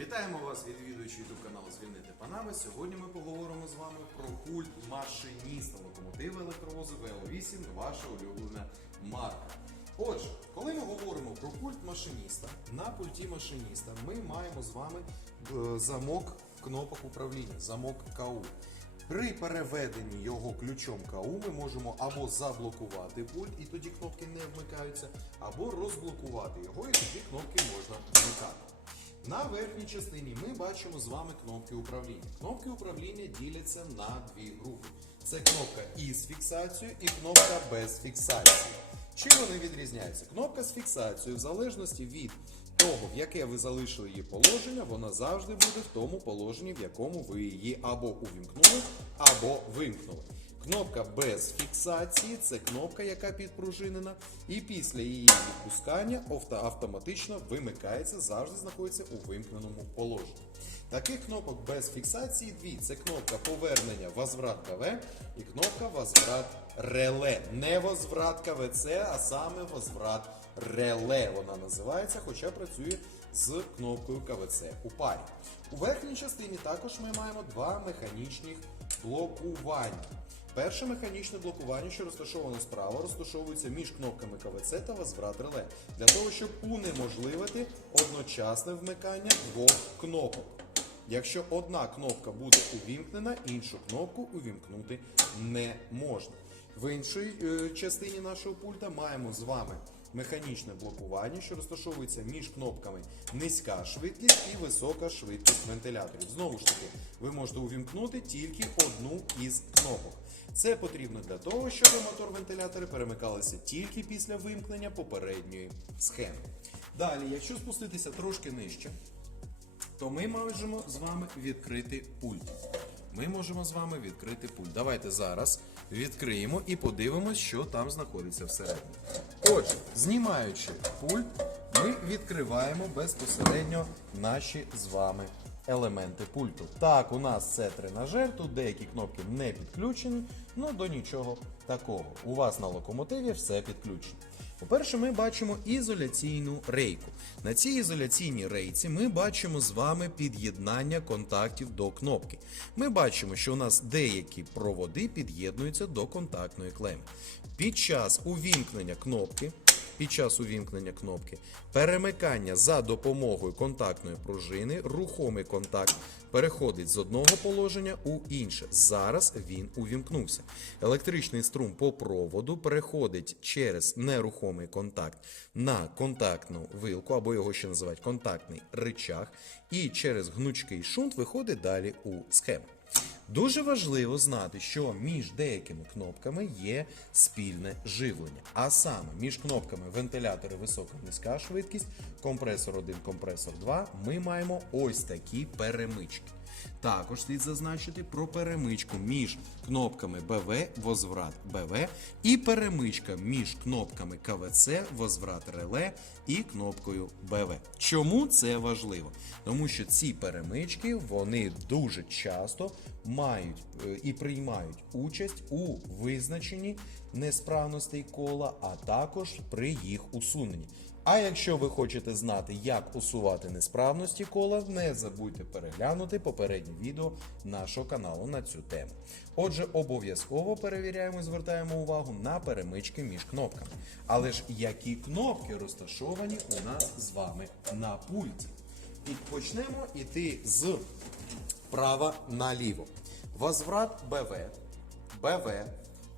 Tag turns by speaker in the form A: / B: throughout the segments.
A: Вітаємо вас, відвідуючи YouTube каналу Звільнити Панави. Сьогодні ми поговоримо з вами про культ машиніста локомотива електровозу ВЛ8, ваша улюблена марка. Отже, коли ми говоримо про культ машиніста, на пульті машиніста ми маємо з вами е, замок кнопок управління, замок КАУ. При переведенні його ключом КАУ ми можемо або заблокувати пульт, і тоді кнопки не вмикаються, або розблокувати його, і тоді кнопки можна вмикати. На верхній частині ми бачимо з вами кнопки управління. Кнопки управління діляться на дві групи. Це кнопка із фіксацією і кнопка без фіксації. Чим вони відрізняються? Кнопка з фіксацією, в залежності від того, в яке ви залишили її положення, вона завжди буде в тому положенні, в якому ви її або увімкнули, або вимкнули. Кнопка без фіксації це кнопка, яка підпружинена, і після її відпускання авто- автоматично вимикається, завжди знаходиться у вимкненому положенні. Таких кнопок без фіксації дві: це кнопка повернення возврат КВ і кнопка возврат реле. Не возврат КВЦ, а саме возврат реле. Вона називається, хоча працює з кнопкою КВЦ у парі. У верхній частині також ми маємо два механічних блокування. Перше механічне блокування, що розташовано справа, розташовується між кнопками КВЦ та возврат реле для того, щоб унеможливити одночасне вмикання двох кнопок. Якщо одна кнопка буде увімкнена, іншу кнопку увімкнути не можна. В іншій е, частині нашого пульта маємо з вами механічне блокування, що розташовується між кнопками низька швидкість і висока швидкість вентиляторів. Знову ж таки, ви можете увімкнути тільки одну із кнопок. Це потрібно для того, щоб мотор вентилятори перемикалися тільки після вимкнення попередньої схеми. Далі, якщо спуститися трошки нижче, то ми можемо з вами відкрити пульт. Ми можемо з вами відкрити пульт. Давайте зараз відкриємо і подивимось, що там знаходиться всередині. Отже, знімаючи пульт, ми відкриваємо безпосередньо наші з вами елементи пульту. Так, у нас це тренажер, тут деякі кнопки не підключені, ну до нічого такого. У вас на локомотиві все підключено. По-перше, ми бачимо ізоляційну рейку. На цій ізоляційній рейці ми бачимо з вами під'єднання контактів до кнопки. Ми бачимо, що у нас деякі проводи під'єднуються до контактної клеми. Під час увімкнення кнопки. Під час увімкнення кнопки перемикання за допомогою контактної пружини, рухомий контакт переходить з одного положення у інше. Зараз він увімкнувся. Електричний струм по проводу переходить через нерухомий контакт на контактну вилку, або його ще називають контактний рычаг, і через гнучкий шунт виходить далі у схему. Дуже важливо знати, що між деякими кнопками є спільне живлення. А саме між кнопками вентилятори висока низька швидкість, компресор 1, компресор 2, ми маємо ось такі перемички. Також слід зазначити про перемичку між кнопками БВ, возврат БВ і перемичка між кнопками КВЦ, возврат реле і кнопкою БВ. Чому це важливо? Тому що ці перемички вони дуже часто мають е, і приймають участь у визначенні несправностей кола, а також при їх усуненні. А якщо ви хочете знати, як усувати несправності кола, не забудьте переглянути попереднє відео нашого каналу на цю тему. Отже, обов'язково перевіряємо і звертаємо увагу на перемички між кнопками. Але ж які кнопки розташовані у нас з вами на пульті? І почнемо іти з права наліво. Возврат БВ, БВ,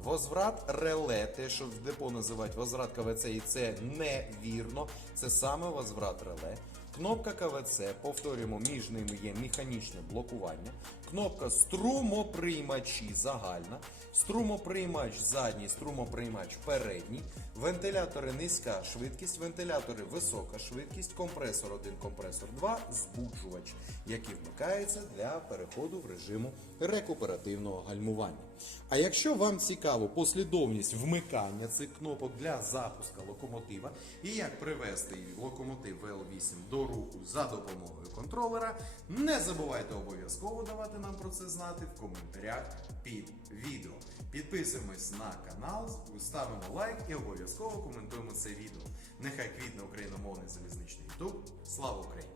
A: возврат реле, те, що в депо називають возврат КВЦ, і це невірно. Це саме возврат реле. Кнопка КВЦ, повторюємо, між ними є механічне блокування. Кнопка струмоприймачі загальна, струмоприймач задній, струмоприймач передній, вентилятори низька швидкість, вентилятори висока швидкість, компресор 1, компресор 2, збуджувач, який вмикається для переходу в режиму рекуперативного гальмування. А якщо вам цікаво послідовність вмикання цих кнопок для запуска локомотива і як привести локомотив VL8 до руху за допомогою контролера, не забувайте обов'язково давати нам про це знати в коментарях під відео. Підписуємось на канал, ставимо лайк і обов'язково коментуємо це відео. Нехай квітне україномовний залізничний YouTube. Слава Україні!